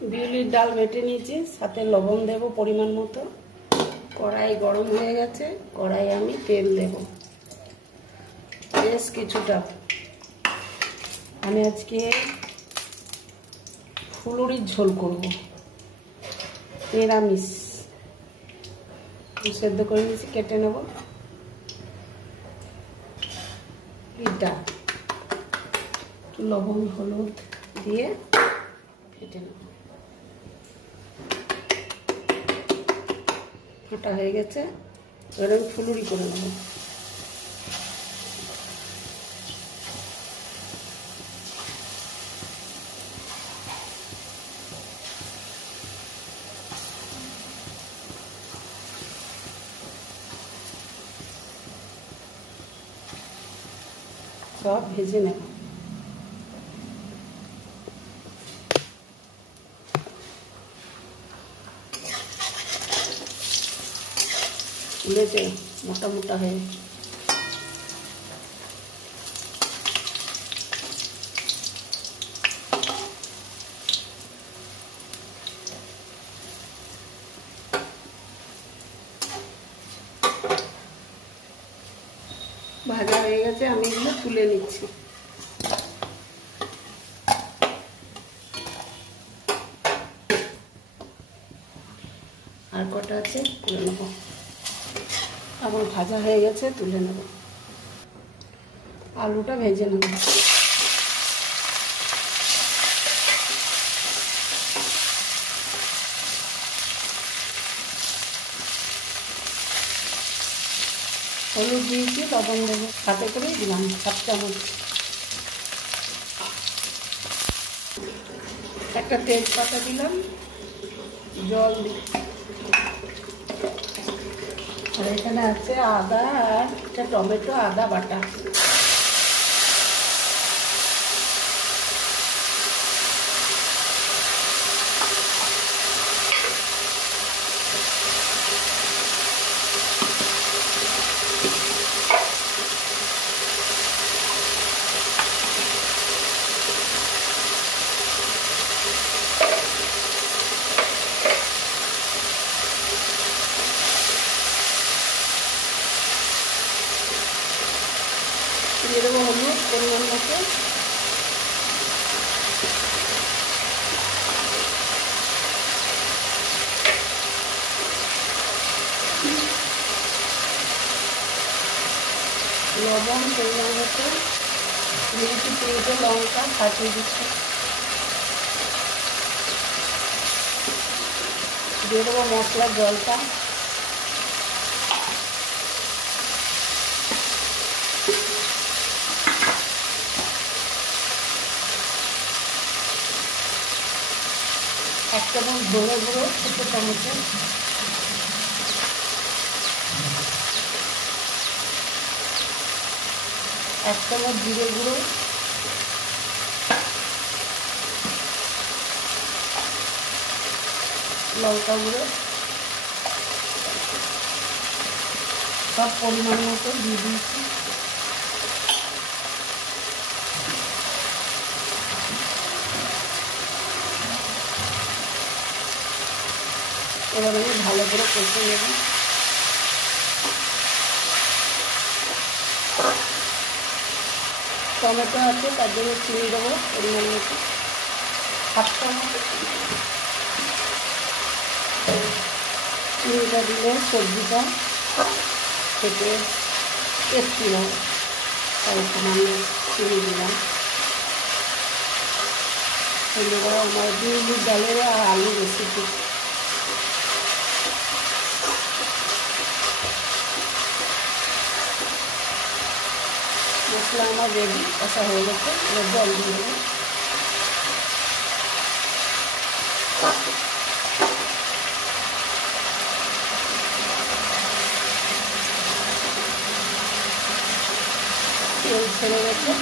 বিউলির ডাল বেটে নিয়েছি, সাথে লবণ দেব পরিমাণ মতো। কড়াই গরম হয়ে গেছে, কড়াই আমি তেল দেব বেশ কিছুটা। আমি আজকে ফুলুরির ঝোল করব, নিরামিষ। সেদ্ধ করে নিয়েছি, কেটে নেব। এটা লবণ হলুদ দিয়ে কেটে নেব। কাটা হয়ে গেছে, এবার আমি ফুলুরি করে নেব। সব ভেজে নেব। ফুলেছে মোটা মোটা হয়ে। ভাজা হয়ে গেছে, আমি এগুলো তুলে নিচ্ছি। আর কটা আছে তুলে নেব। আমার ভাজা হয়ে গেছে, তুলে নেব। আলুটা ভেজে নেব। হলুদ দিয়েছি, লবণ দেবো, হাতে করে দিলাম 7 চামচ। একটা তেজপাতা দিলাম, জল দিই। আর এখানে আছে আদা আর একটা টমেটো, আদা বাটা। দিয়ে দেবো হলুদ পরিমাণ মতো। লবণ পরিমাণ মতো। দিয়েছি 3টে লঙ্কা ফাটিয়ে দিচ্ছি। দিয়ে দেবো মশলার জলটা। এক চামচ ধনে গুঁড়ো, ছোটো চামচে। এক চামচ জিরে গুঁড়ো। লঙ্কা গুঁড়ো সব পরিমাণ মতো দিয়ে দিয়েছি। এবার আমি ভালো করে কষে নেব। টমেটো আছে, তার জন্য চিনি দেবো পরিমাণ মতো, 1/2 চামচ। চিনিটা দিলে সবজিটা খেতে টেস্টি হয়, তাই সামান্য চিনি দিলাম। এগুলো আমার বিউলির ডালের আর আলু রেসিপি। মশলা আমার রেডি, কষা হয়ে গেছে। এবার জল দিয়ে দেবো। তেল ছেড়ে গেছে।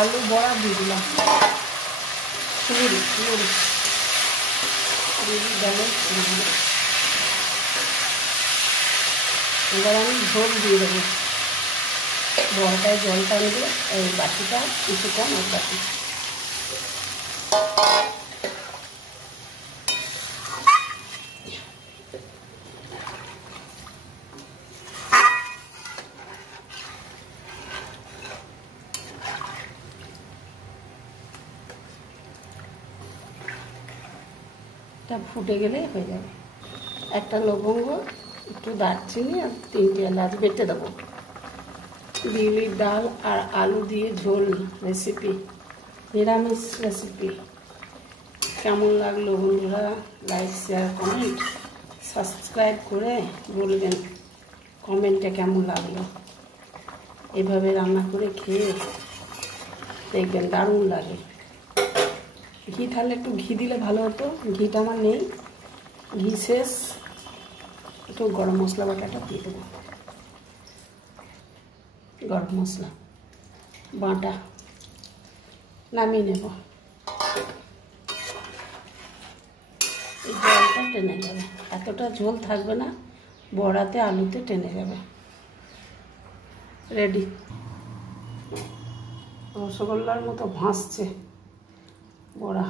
আলু বড়া দিয়ে দিলাম। ফুলুরি ফুলুরি বিউলির ডালের ছিলকা। এবার আমি ঝোল দিয়ে দেবো। বড়টায় জল টানবে, এই বাটিটা কিছুটা আমার বাটি। এটা ফুটে গেলে হয়ে যাবে। একটা লবঙ্গ, একটু দারচিনি আর 3টে এলাচ বেটে দেবো। বিউলির ডাল আর আলু দিয়ে ঝোল রেসিপি, নিরামিষ রেসিপি। কেমন লাগলো বন্ধুরা? লাইক, শেয়ার, কমেন্ট, সাবস্ক্রাইব করে বলবেন কমেন্টে কেমন লাগলো। এভাবে রান্না করে খেয়ে দেখবেন, দারুণ লাগে। ঘি থাকলে একটু ঘি দিলে ভালো হতো, ঘিটা আমার নেই, ঘি শেষ। একটু গরম মশলা বাটাটা দিয়ে দেবো, গরম মশলা বাটা নামিয়ে নেব। এই জলটা টেনে যাবে, এতটা ঝোল থাকবে না, বড়াতে আলুতে টেনে যাবে। রেডি। রসগোল্লার মতো ভাসছে বড়া।